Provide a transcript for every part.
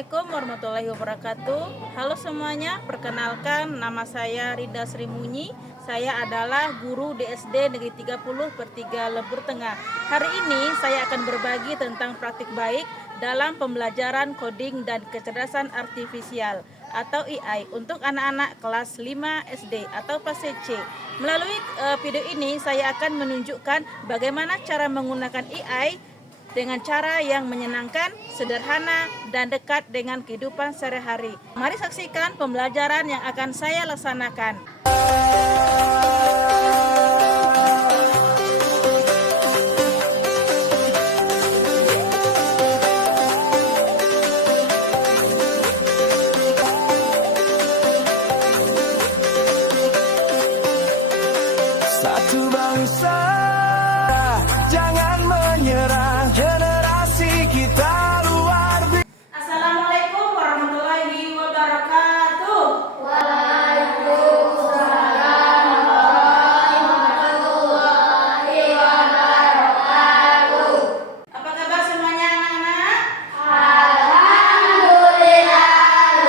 Assalamualaikum warahmatullahi wabarakatuh. Halo semuanya, perkenalkan nama saya Rida Sri Munyi. Saya adalah guru di SD Negeri 30/3 Lebur Tengah. Hari ini saya akan berbagi tentang praktik baik dalam pembelajaran coding dan kecerdasan artifisial atau AI untuk anak-anak kelas 5 SD atau fase C. Melalui video ini saya akan menunjukkan bagaimana cara menggunakan AI dengan cara yang menyenangkan, sederhana, dan dekat dengan kehidupan sehari-hari. Mari saksikan pembelajaran yang akan saya laksanakan. Satu bangsa, jangan menyerah, generasi kita luar biasa. Assalamualaikum warahmatullahi wabarakatuh. Waalaikumsalam warahmatullahi wabarakatuh. Apa kabar semuanya anak-anak? Alhamdulillah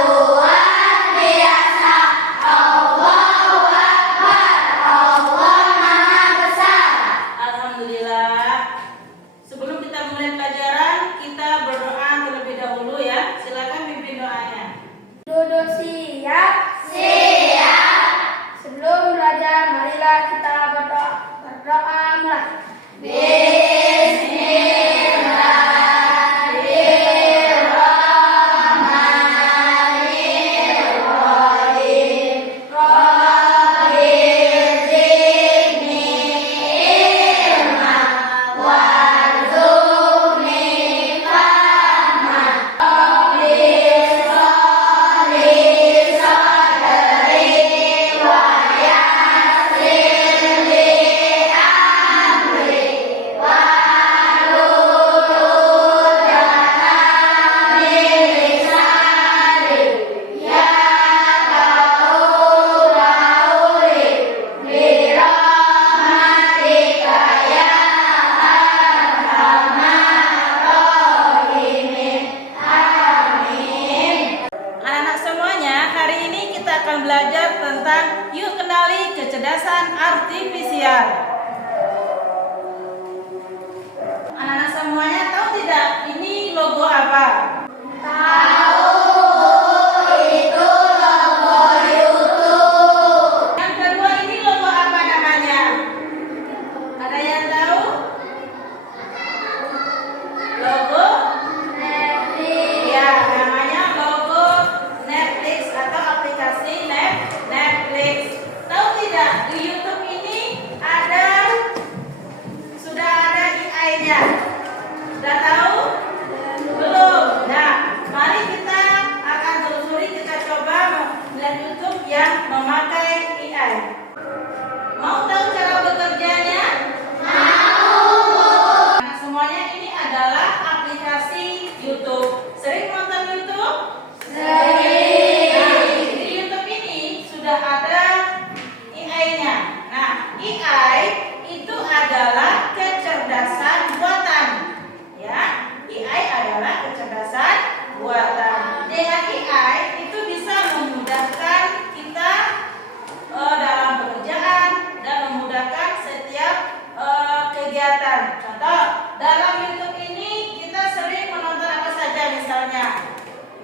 luar biasa. Allahu Akbar. Allah Maha Besar. Alhamdulillah. Sebelum kita mulai pelajaran, kita berdoa terlebih dahulu ya. Silakan pimpin doanya. Duduk siap. Siap. Sebelum belajar, marilah kita berdoa. Berdoa mulai. Bismillahirrahmanirrahim. Rabbi zidni ilma warzuqni fahma. Rabbi sholli sadri wa yassir li amri wahlul 'uqdatam min lisani yafqahu qawli birahmatika ya arhamar rahimin. Amin. Anak-anak semuanya, hari ini kita akan belajar tentang yuk kenali kecerdasan artifisial. Anak-anak semuanya tahu tidak ini logo apa? Tahu, itu logo YouTube. Yang kedua ini logo apa namanya? Ada yang tahu? Logo? Ya, namanya logo Netflix atau aplikasi Netflix. Tahu tidak di YouTube ini sudah ada AI-nya? Sudah tahu? Belum. Nah, mari kita akan telusuri, kita coba melihat YouTube yang memakai AI. Mau tahu cara bekerjanya? Nah, semuanya ini adalah aplikasi YouTube. Sering nonton YouTube? Sering. Nah, di YouTube ini sudah ada AI-nya. Nah, AI itu adalah kecerdasan buatan. Ya, AI adalah kecerdasan buatan. Dengan AI itu bisa memudahkan kita dalam pekerjaan dan memudahkan setiap kegiatan. Contoh, dalam YouTube ini kita sering menonton apa saja, misalnya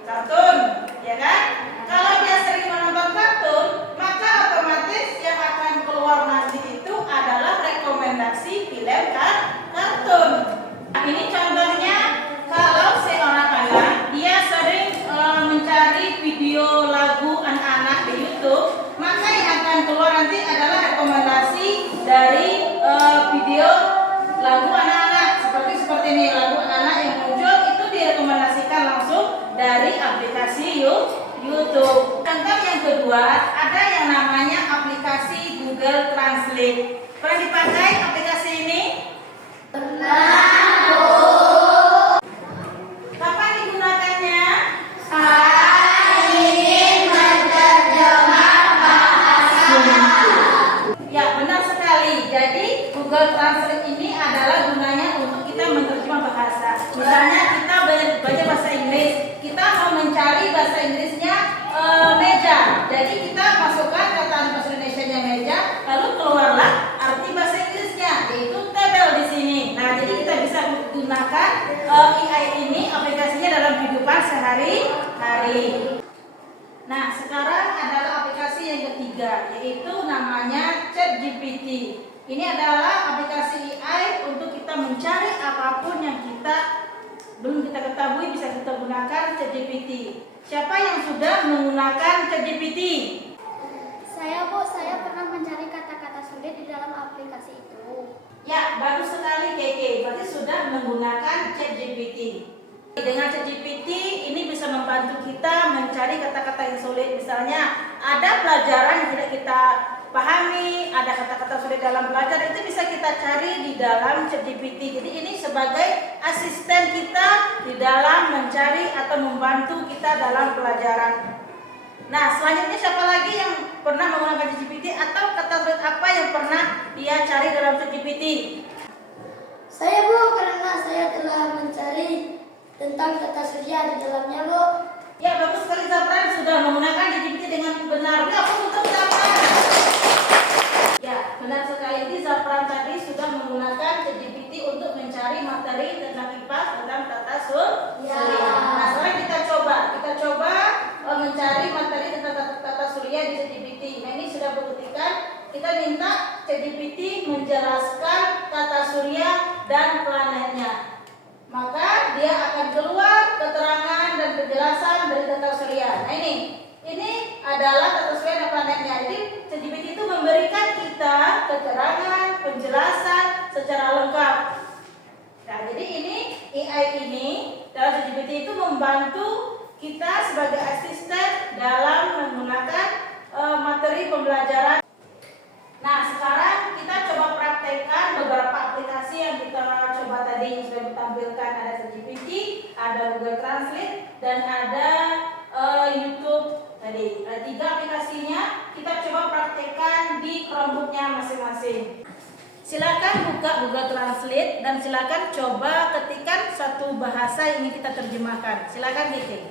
kartun, ya kan? Kalau dia sering menonton kartun, maka otomatis yang akan keluar nanti itu adalah rekomendasi film kartun. Nah, ini contohnya, kalau seorang anak dia sering mencari video lagu anak-anak di YouTube, maka yang akan keluar nanti adalah rekomendasi dari video lagu anak-anak seperti ini. Lagu anak-anak yang muncul itu direkomendasikan langsung dari aplikasi YouTube. Contoh yang kedua, ada yang namanya aplikasi Google Translate. Pernah dipakai aplikasi ini? Kapan digunakannya? Saat ingin menerjemah bahasa. Ya, benar sekali. Jadi Google Translate ini adalah gunanya untuk kita menerjemah bahasa. Misalnya kita baca bahasa Inggris, kita mau AI ini aplikasinya dalam kehidupan sehari-hari. Nah, sekarang adalah aplikasi yang ketiga, yaitu namanya ChatGPT. Ini adalah aplikasi AI untuk kita mencari apapun yang belum kita ketahui, bisa kita gunakan ChatGPT. Siapa yang sudah menggunakan ChatGPT? Saya Bu, saya pernah mencari kata-kata sulit di dalam aplikasi itu. Ya, bagus sekali Keke. Berarti sudah menggunakan ChatGPT. Dengan ChatGPT ini bisa membantu kita mencari kata-kata yang sulit. Misalnya ada pelajaran yang tidak kita pahami, ada kata-kata sulit dalam belajar, itu bisa kita cari di dalam ChatGPT. Jadi ini sebagai asisten kita di dalam mencari atau membantu kita dalam pelajaran. Nah, selanjutnya siapa lagi yang pernah menggunakan ChatGPT atau kata sulit apa yang pernah dia cari dalam ChatGPT? Saya Bu, karena saya telah mencari tentang kata surya di dalamnya Bu. Ya, bagus sekali Zafran sudah menggunakan ChatGPT dengan benar. Ya, aku untuk Zafran. Ya, benar sekali. Ini Zafran tadi sudah menggunakan ChatGPT untuk mencari materi tentang IPA tentang tata surya. Nah, sekarang kita coba mencari materi tentang tata surya di ChatGPT. Nah, ini sudah buktikan. Kita minta ChatGPT menjelaskan tata surya dan planetnya. Maka dia akan keluar keterangan dan penjelasan dari tata surya. Nah, ini adalah tata surya dan planetnya. Jadi ChatGPT itu memberikan kita keterangan, penjelasan secara lengkap. Nah, jadi ini AI ini dalam ChatGPT itu membantu kita sebagai asisten dalam menggunakan materi pembelajaran. Nah, sekarang kita coba praktekkan beberapa aplikasi yang kita coba tadi yang sudah ditampilkan. Ada ChatGPT, ada Google Translate, dan ada YouTube tadi. Ada 3 aplikasinya. Kita coba praktekkan di Chromebook-nya masing-masing. Silakan buka Google Translate dan silakan coba ketikkan satu bahasa yang ingin kita terjemahkan. Silakan ketik.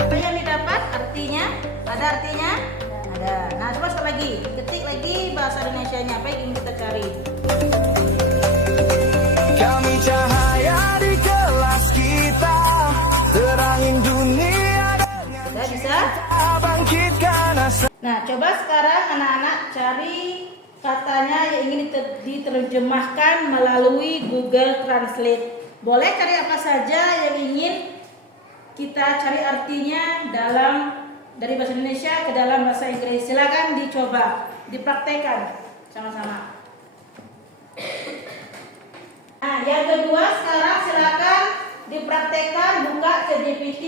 Apa yang didapat? Artinya? Ada artinya? Ada. Nah, coba sekali lagi. Ketik lagi bahasa Indonesianya. Apa yang ingin kita cari? Kami cahaya di kelas kita, terangin dunia Sudah bisa? bangkitkan asa. Nah, coba sekarang anak-anak cari katanya yang ingin diterjemahkan melalui Google Translate. Boleh cari apa saja yang ingin kita cari artinya dari bahasa Indonesia ke dalam bahasa Inggris. Silakan dicoba, dipraktekkan sama-sama. Nah, yang kedua sekarang silakan dipraktekkan, buka ChatGPT.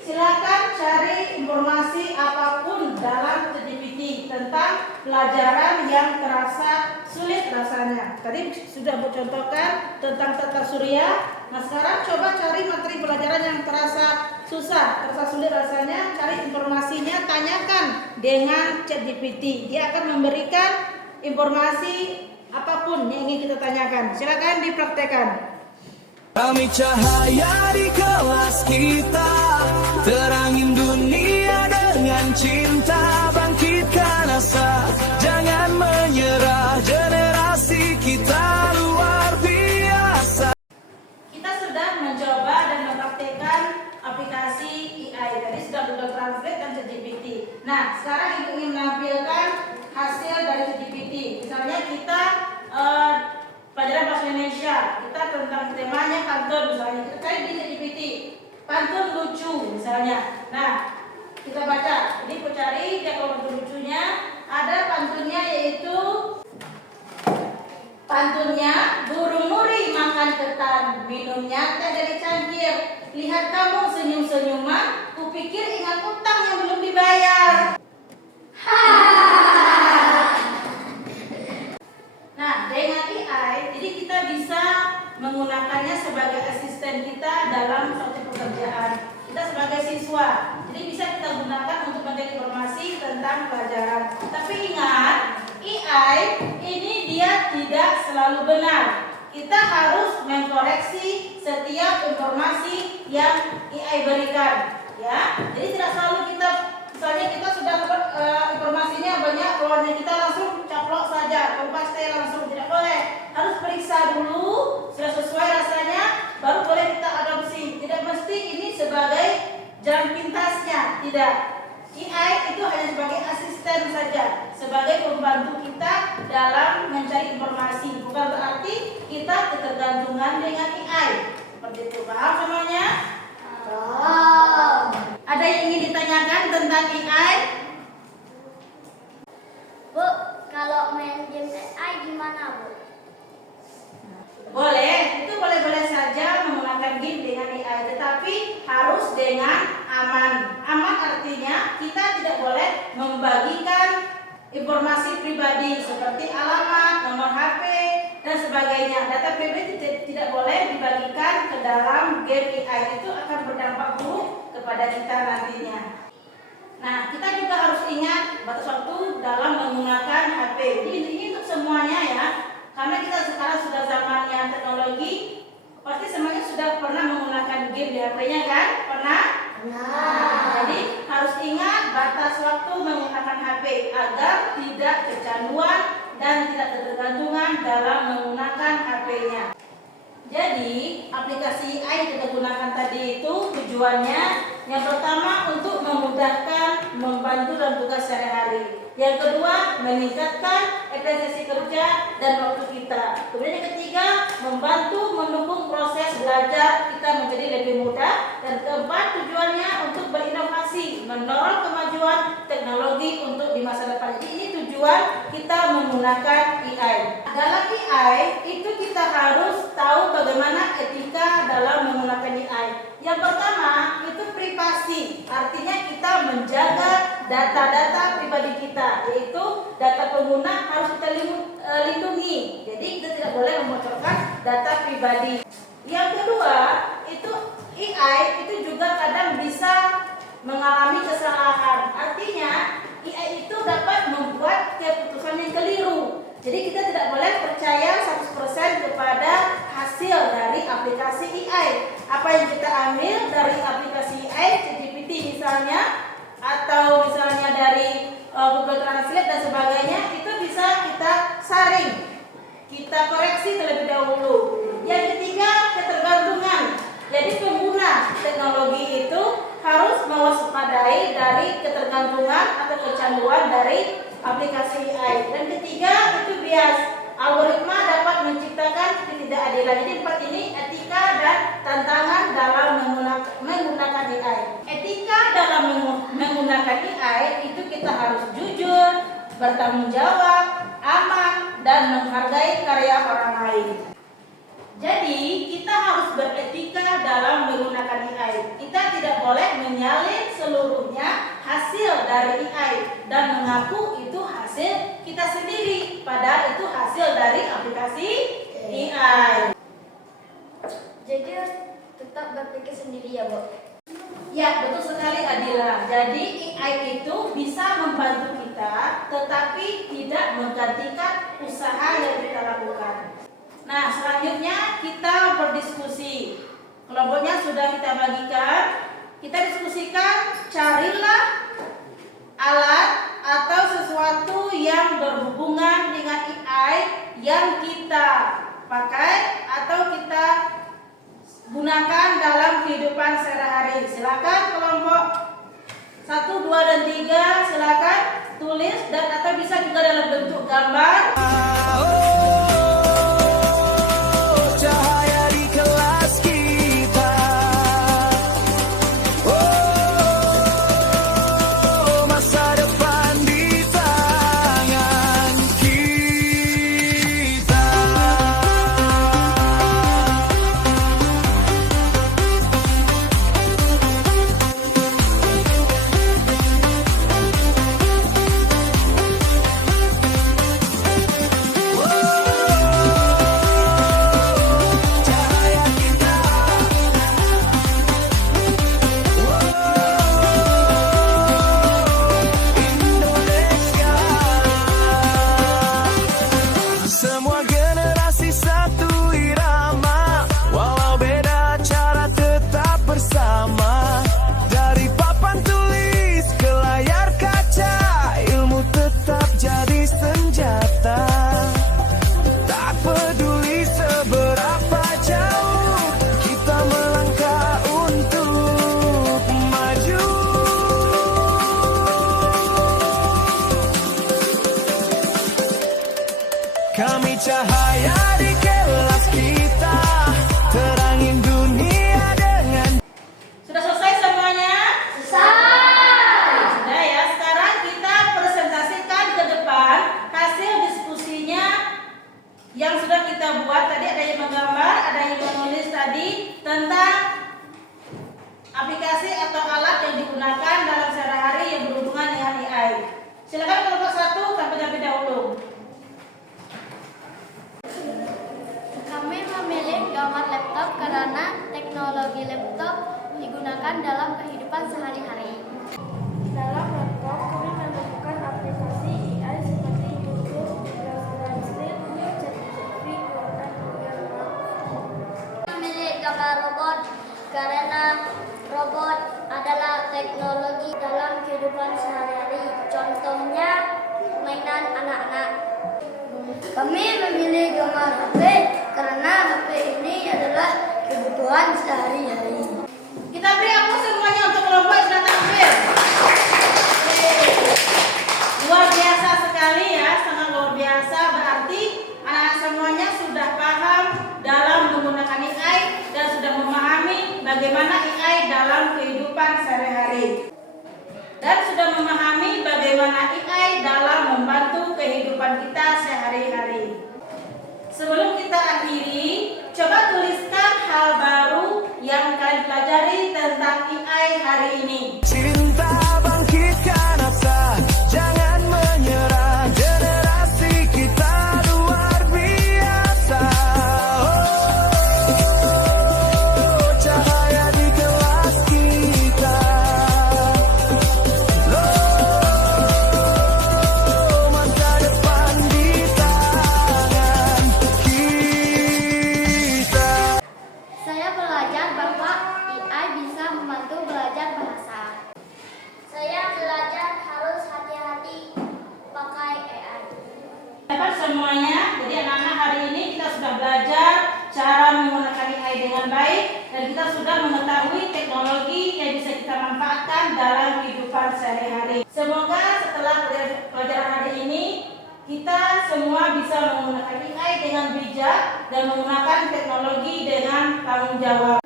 Silakan cari informasi apapun dalam ChatGPT tentang pelajaran yang terasa sulit rasanya. Tadi sudah contohkan tentang tata surya. Nah, sekarang coba cari materi pelajaran yang terasa susah, terasa sulit rasanya. Cari informasinya, tanyakan dengan ChatGPT. Dia akan memberikan informasi apapun yang ingin kita tanyakan. Silakan dipraktekkan. Kami cahaya di kelas kita, terangin dunia dengan cinta, bangkitkan asa, jangan menyerah, generasi kita luar biasa. Kita sudah mencoba dan mempraktekkan aplikasi AI. Tadi sudah Google Translate dan ChatGPT. Nah, sekarang ibu ingin menampilkan hasil dari ChatGPT. Misalnya kita pelajaran bahasa Indonesia, kita tentang temanya pantun misalnya. Kita cari di ChatGPT, pantun lucu misalnya. Nah, kita baca. Jadi aku cari dia kalau pantun lucunya. Ada pantunnya yaitu pantunnya burung muri makan ketan, minumnya teh dari cangkir. Lihat kamu senyum-senyuman, kupikir ingat utang yang belum dibayar. Nah, dengan AI, jadi kita bisa menggunakannya sebagai asisten kita dalam suatu pekerjaan. Kita sebagai siswa, jadi bisa kita gunakan untuk mencari informasi tentang pelajaran. Tapi ingat, AI ini dia tidak selalu benar. Kita harus mengkoreksi setiap informasi yang AI berikan, ya. Jadi tidak selalu kita, misalnya kita sudah dapat informasinya banyak, keluarnya kita langsung caplok saja, paste langsung, tidak boleh. Harus periksa periksa dulu sudah sesuai rasanya, baru boleh kita adopsi. Tidak mesti ini sebagai jalan pintasnya, tidak. AI itu hanya sebagai asisten saja, sebagai pembantu kita dalam mencari informasi. Bukan berarti kita ketergantungan dengan AI. Seperti itu, paham semuanya? Wow. Ada yang ingin ditanyakan tentang AI? Bu, kalau main game AI gimana, Bu? Boleh, itu boleh-boleh saja menggunakan game dengan AI, tetapi harus dengan aman. Aman artinya kita tidak boleh membagikan informasi pribadi seperti alamat, nomor HP, dan sebagainya. Data pribadi tidak boleh dibagikan ke dalam game AI, itu akan berdampak buruk kepada kita nantinya. Nah, kita juga harus ingat batas waktu dalam menggunakan HP. Jadi ini untuk semuanya ya. Karena kita sekarang sudah zamannya teknologi, pasti semuanya sudah pernah menggunakan game di HP-nya kan? Pernah? Jadi harus ingat batas waktu menggunakan HP agar tidak kecanduan dan tidak ketergantungan dalam menggunakan HP-nya. Jadi aplikasi AI yang kita gunakan tadi itu tujuannya yang pertama untuk memudahkan, membantu dalam tugas sehari-hari. Yang kedua, meningkatkan efisiensi kerja dan waktu kita. Kemudian yang ketiga, membantu mendukung proses belajar kita menjadi lebih mudah. Dan keempat, tujuannya untuk berinovasi, mendorong kemajuan teknologi untuk di masa depan. Jadi ini tujuan kita menggunakan AI. Dalam AI itu kita harus tahu bagaimana etika dalam menggunakan AI. Yang pertama itu privasi, artinya kita menjaga data-data pribadi kita, yaitu data pengguna harus kita lindungi. Jadi kita tidak boleh membocorkan data pribadi. Yang kedua itu AI itu juga kadang bisa mengalami kesalahan. Artinya AI itu dapat membuat keputusan yang keliru. Jadi kita tidak boleh percaya 100% kepada hasil dari aplikasi AI. Apa yang kita ambil dari aplikasi AI, ChatGPT misalnya, atau misalnya dari Google Translate dan sebagainya, itu bisa kita saring, kita koreksi terlebih dahulu. Yang ketiga, ketergantungan. Jadi pengguna teknologi itu harus mewaspadai dari ketergantungan atau kecanduan dari aplikasi AI. Dan ketiga itu bias. Algoritma dapat menciptakan ketidakadilan. Jadi empat ini etika dan tantangan dalam menggunakan AI. Etika dalam menggunakan AI itu kita harus jujur, bertanggung jawab, aman, dan menghargai karya orang lain. Jadi kita harus beretika dalam menggunakan AI. Kita tidak boleh menyalin seluruhnya hasil dari AI dan mengaku itu hasil kita sendiri, padahal itu hasil dari aplikasi AI. Jadi harus tetap berpikir sendiri ya, Bu? Ya, betul sekali Adila. Jadi AI itu bisa membantu kita, tetapi tidak menggantikan usaha yang kita lakukan. Nah, selanjutnya kita berdiskusi. Kelompoknya sudah kita bagikan. Kita diskusikan, carilah alat atau sesuatu yang berhubungan dengan AI yang kita pakai atau kita gunakan dalam kehidupan sehari-hari. Silakan kelompok 1, 2, dan 3 silakan tulis dan atau bisa juga dalam bentuk gambar. Cahaya di kelas kita. Masa depan di tangan kita. Kami cahaya di kelas kita, terangin dunia dengan. Sudah selesai semuanya? Selesai. Sudah ya, sekarang kita presentasikan ke depan hasil diskusinya yang sudah kita buat. Tadi ada yang menggambar, ada yang menulis tadi tentang aplikasi atau alat yang digunakan dalam sehari-hari yang berhubungan dengan AI. Silakan kelompok 1 terlebih dahulu. Kami memilih gambar laptop karena teknologi laptop digunakan dalam kehidupan sehari-hari. Dalam laptop, kami menemukan aplikasi AI seperti YouTube, Translate, ChatGPT, dan Google. Memilih gambar robot karena robot adalah teknologi dalam kehidupan sehari-hari. Contohnya, mainan anak-anak. Kami memilih gambar HP karena HP ini adalah kebutuhan sehari-hari. Kita beri aplaus semuanya untuk kelompok yang sudah tampil. Luar biasa sekali ya, sangat luar biasa. Berarti anak-anak semuanya sudah paham dalam menggunakan AI dan sudah memahami bagaimana AI dalam kehidupan sehari-hari. Dan sudah memahami bagaimana AI dalam membantu kehidupan kita sehari-hari. Sebelum kita akhiri, coba tuliskan hal baru yang kalian pelajari tentang AI hari ini. Cinta bangkitkan asa, jangan menyerah, generasi kita luar biasa. Oh, cahaya di kelas kita, oh, masa depan di tangan kita. Saya belajar bahwa AI bisa membantu belajar bahasa. Saya belajar harus hati-hati pakai AI. Dapat semuanya, jadi anak-anak hari ini kita sudah belajar cara menggunakan AI dengan baik dan kita sudah mengetahui teknologi yang bisa kita manfaatkan dalam kehidupan sehari-hari. Semoga setelah pelajaran hari ini kita semua bisa menggunakan AI dengan bijak dan menggunakan teknologi dengan tanggung jawab.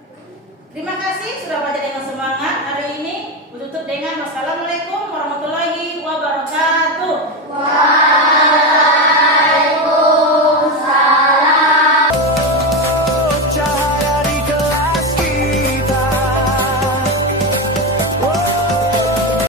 Terima kasih sudah belajar dengan semangat hari ini. Tutup dengan wassalamualaikum warahmatullahi wabarakatuh.